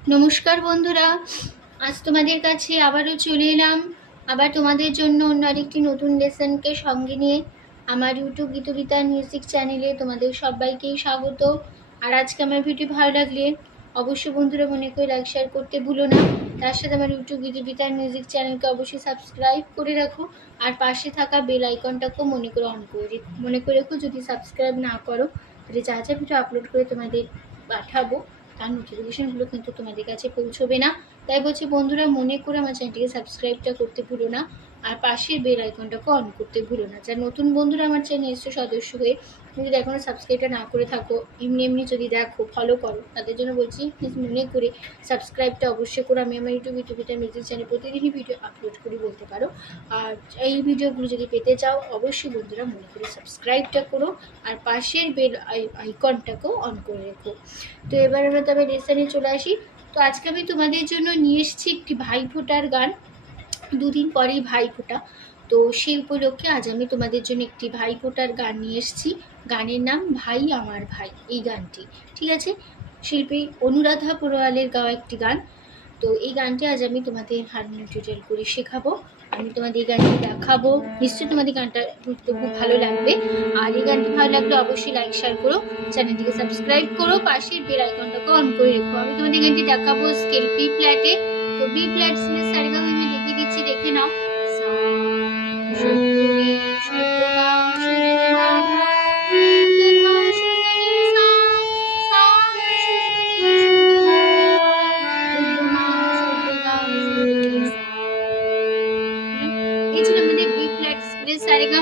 নমস্কার বন্ধুরা। আজ তোমাদের কাছে আবারও চলে এলাম। আবার তোমাদের জন্য অন্য আরেকটি নতুন লেসনকে সঙ্গে নিয়ে আমার ইউটিউব গীতবিতা মিউজিক চ্যানেলে তোমাদের সবাইকেই স্বাগত। আর আজকে আমার ভিডিও ভালো লাগলে অবশ্যই বন্ধুরা মনে করে লাইক শেয়ার করতে ভুলো না। তার সাথে আমার ইউটিউব গীতবিতা মিউজিক চ্যানেলকে অবশ্যই সাবস্ক্রাইব করে রাখো। আর পাশে থাকা বেল আইকনটাকেও মনে করে অন করে মনে করে রেখো। যদি সাবস্ক্রাইব না করো, তাহলে যা যা ভিডিও আপলোড করে তোমাদের পাঠাবো। তার নোটিফিকেশনগুলো কিন্তু তোমাদের কাছে পৌঁছবে না। তাই বলছি বন্ধুরা, মনে করে আমার চ্যানেলটিকে সাবস্ক্রাইবটা করতে ভুলো না। আর পাশের বেল আইকনটাকে অন করতে ভুলো না। যারা নতুন বন্ধুরা আমার চ্যানেল এসছে, সদস্য হয়ে তুমি যদি এখনও সাবস্ক্রাইবটা না করে থাকো, এমনি এমনি যদি দেখো ফলো করো, তাদের জন্য বলছি প্লিজ মনে করে সাবস্ক্রাইবটা অবশ্যই করে। আমি আমার ইউটিউব ইউটিউবিটা মিউজিক চ্যানেল প্রতিদিনই ভিডিও আপলোড করি বলতে পারো। আর এই ভিডিওগুলো যদি পেতে চাও, অবশ্যই বন্ধুরা মনে করে সাবস্ক্রাইবটা করো আর পাশের বেল আইকনটাকেও অন করে রেখো। তো এবার আমরা তবে লেসনে চলে আসি। তো আজকে আমি তোমাদের জন্য নিয়ে এসেছি একটি ভাইফোঁটার গান। দুদিন পরেই ভাইফোঁটা। তো সেই উপলক্ষে আজ আমি তোমাদের জন্য একটি ভাইফোঁটার গান নিয়ে এসেছি। গানের নাম ভাই আমার ভাই, এই গানটি, ঠিক আছে? শিল্পী অনুরাধা পোড়ালের গাওয়া একটি গান। তো এই গানটি আজ আমি তোমাদের হারমোনিয়াম টিউটোরিয়াল করে শেখাবো। আমি তোমাদের এই গানটি দেখাবো। নিশ্চয়ই তোমাদের গানটা শুনতে খুব ভালো লাগবে। আর এই গানটি ভালো লাগলে অবশ্যই লাইক শেয়ার করো। চ্যানেলটিকে সাবস্ক্রাইব করো। পাশের বেল আইকনটাকে অন করে রেখো। আমি তোমাদের গানটি দেখাবো স্কেল বি ফ্ল্যাটে তো বি ফ্ল্যাট স্কেলের সারিগা দিচ্ছি নাও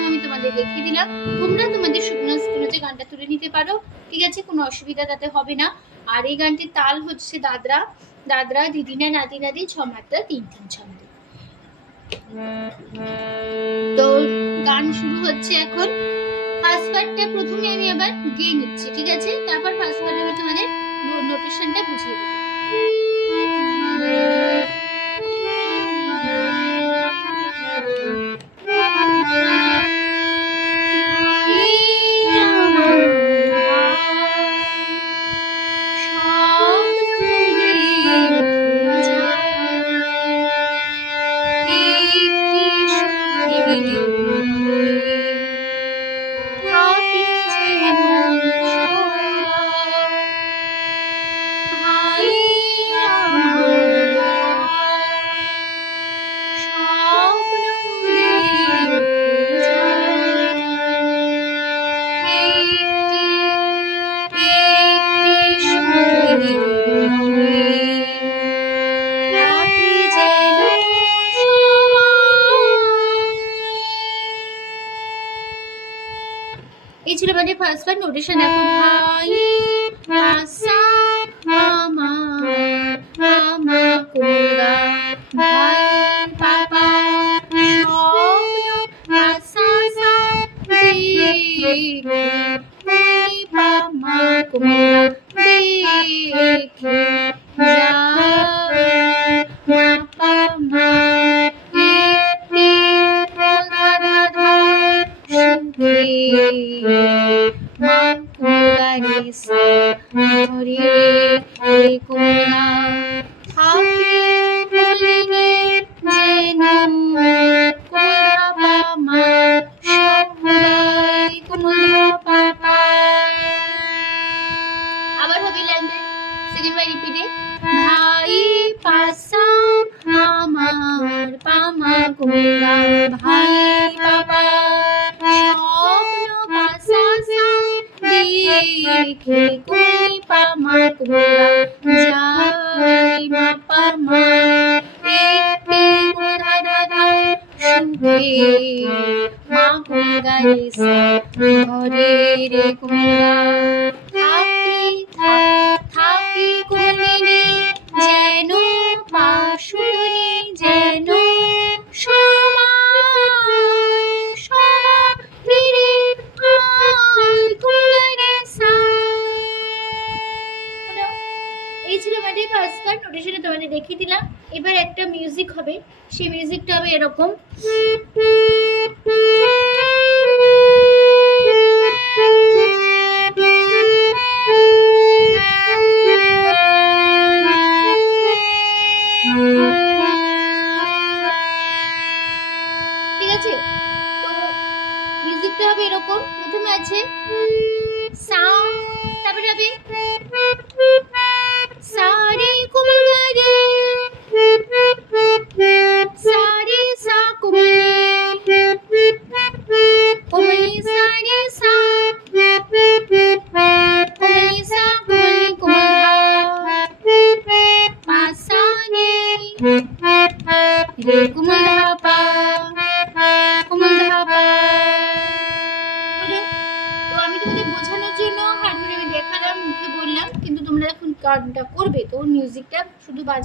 আমি তোমাদের দেখিয়ে দিলাম। তোমরা তোমাদের গানটা তুলে নিতে পারো। ঠিক আছে, কোনো অসুবিধা তাতে হবে না। আর এই গানটির তাল হচ্ছে দাদরা। দাদরা দিদিনা নাতি নাদি ছ মাত্রা তিন তিন ছন্দ তো গান শুরু হচ্ছে এখন। ফার্স্ট পার্টটা প্রথমে আমি আবার গেয়ে নিচ্ছি, ঠিক আছে? তারপর ফার্স্ট পার্টে আমি তোমাদের নোটেশনটা বুঝিয়ে দেবো। এই ছিল মানে ফার্স্ট পার্ট নোটেশন এখন ভাই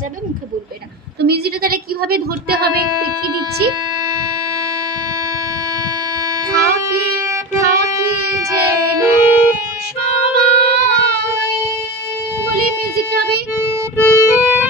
বাজাবে মুখে বলবে না। তো মিউজিকটা তাহলে কীভাবে ধরতে হবে দেখিয়ে দিচ্ছি। মিউজিকটা হবে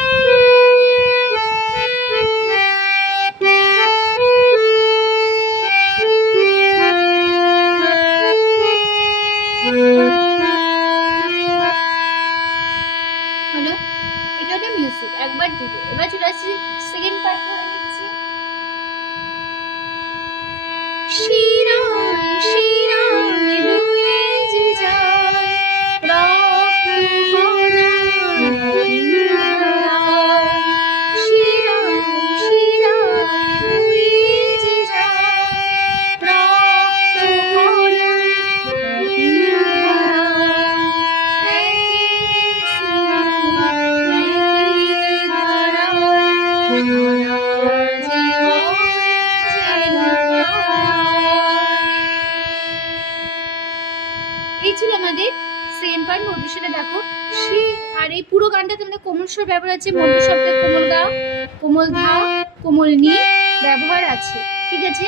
ব্যবহার আছে, মধ্য শব্দে কোমল গা, কোমল ধা কোমল নি ব্যবহার আছে, ঠিক আছে?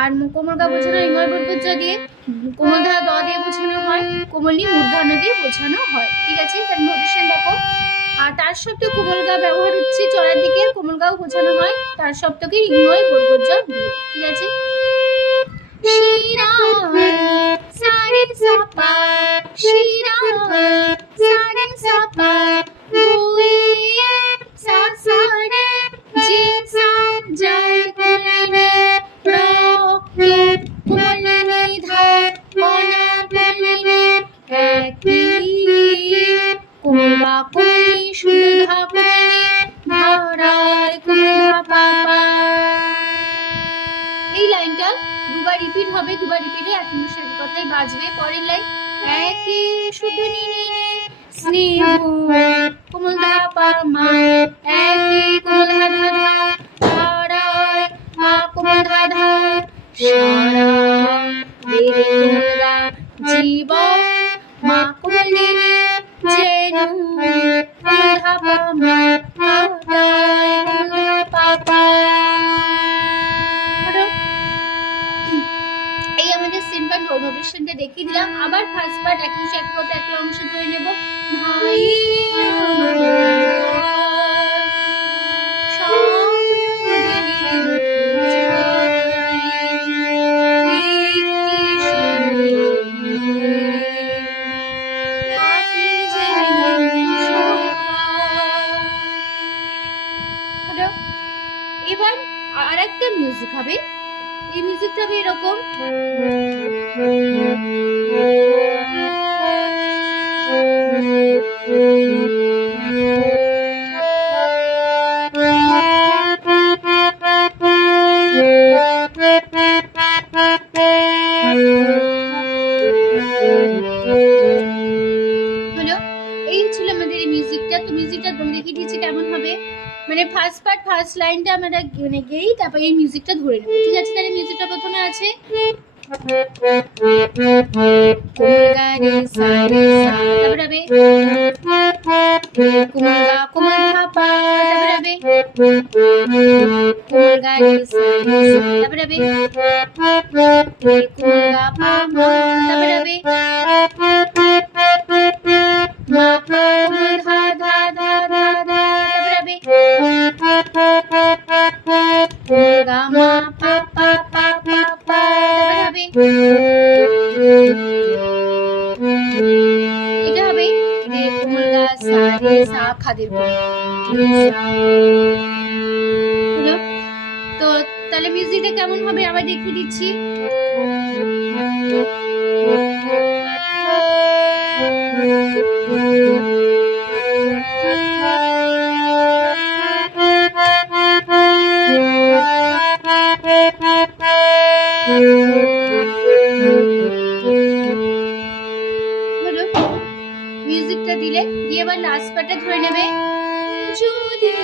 আর কোমল গা বোঝানো ইময় বর্গজ দিয়ে কোমল ধা দ দিয়ে বোঝানো হয়, কোমল নি মূর্ধন্য দিয়ে বোঝানো হয়, ঠিক আছে? তার নোটিশন দেখো। আর তার শব্দে কোমল গা ব্যবহার হচ্ছে, চড়ার দিকে কোমল গাও বোঝানো হয়, তার শব্দকে ইময় বর্গজ দিয়ে ঠিক আছে? শিরায় সারে সাপা শিরায় সারে সাপা বুয়ে সা সারা মানে ফার্স্ট পার্ট ফার্স্ট লাইনটা আমরা মানে গেই তারপর এই মিউজিকটা ধরে নেব। ঠিক আছে, তাহলে মিউজিকটা প্রথমে আছে। কোমলগা রে সা রে সা তারপর হবে কোমলগা কোমল ধা পা তারপর হবে কোমলগা রে সা রে সা তারপর হবে কোমলগা পা মা তারপর হবে মা কোমল ধা এটা হবে রে কোমল গা সা রে সা তো তাহলে মিউজিকটা কেমন হবে? আবার দেখিয়ে দিচ্ছি। Thank you. লাস্ট পার্টটা ধরে নেবে যদি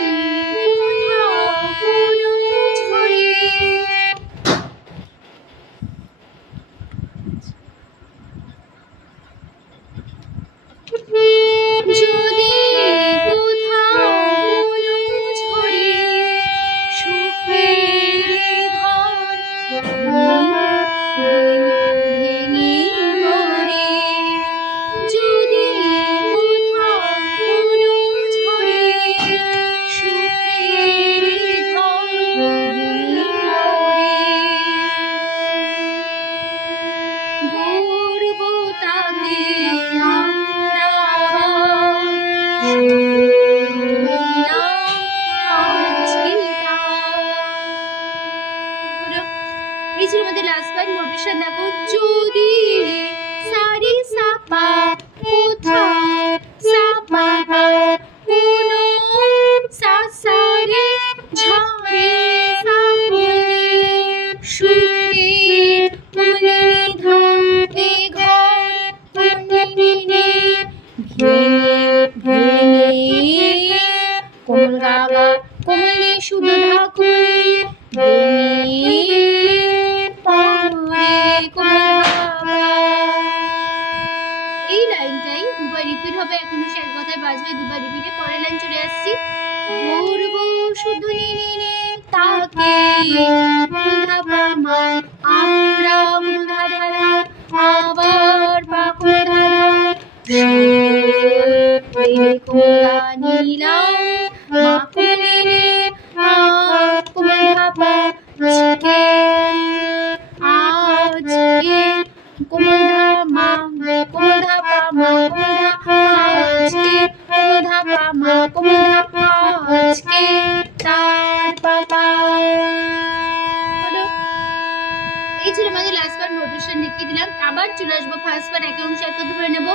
ছিল আমাদের লাস্ট বার নোটিশন লিখে দিলাম। আবার চলে আসব ফার্স্ট বার একে অংশ একত্র করে নেব।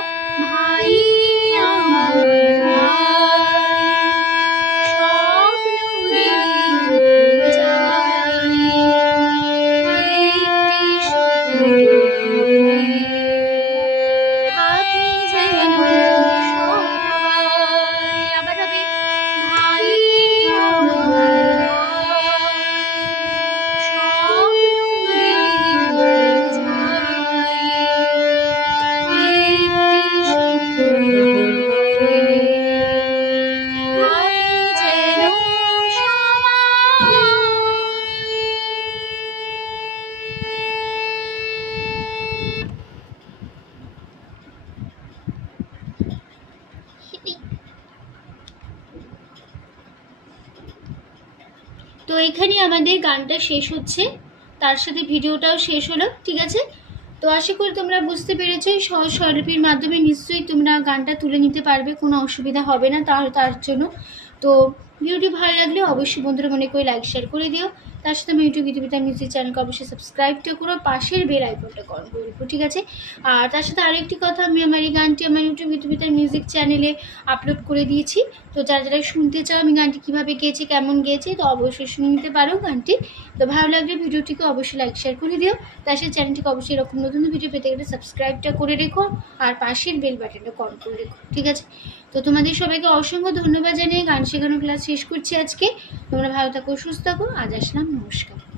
ভাই আমার ভাই, তো এখানে আমাদের গানটা শেষ হচ্ছে। তার সাথে ভিডিওটাও শেষ হলো, ঠিক আছে? তো আশা করি তোমরা বুঝতে পেরেছ সহজ স্বরলিপির মাধ্যমে নিশ্চয়ই তোমরা গানটা তুলে নিতে পারবে, কোনো অসুবিধা হবে না তার তার জন্য। তো ভিডিওটি ভালো লাগলে অবশ্যই বন্ধুরা মনে করে লাইক শেয়ার করে দিও। তার সাথে আমি ইউটিউব গীতবিতা মিউজিক চ্যানেলকে অবশ্যই সাবস্ক্রাইবটা করো, পাশের বেল আইকনটা কল করে দিবো ঠিক আছে? আর তার সাথে আরেকটি কথা, আমি আমার এই গানটি আমার ইউটিউব গীতবিতার মিউজিক চ্যানেলে আপলোড করে দিয়েছি। তো যারা যারা শুনতে চাও আমি গানটি কীভাবে গেয়েছি, কেমন গেয়েছি, তো অবশ্যই শুনে নিতে পারো গানটি। তো ভালো লাগলে ভিডিওটিকে অবশ্যই লাইক শেয়ার করে দিও। তার সাথে চ্যানেলটিকে অবশ্যই এরকম নতুন ভিডিও পেতে গেলে সাবস্ক্রাইবটা করে রেখো আর পাশের বেল বাটনটা কল করে রেখো, ঠিক আছে? তো তোমাদের সবাইকে অসংখ্য ধন্যবাদ জানিয়ে গান শেখানো ক্লাস শেষ করছি আজকে। তোমরা ভালো থাকো, সুস্থ থাকো। আজ আসলাম। নমস্কার।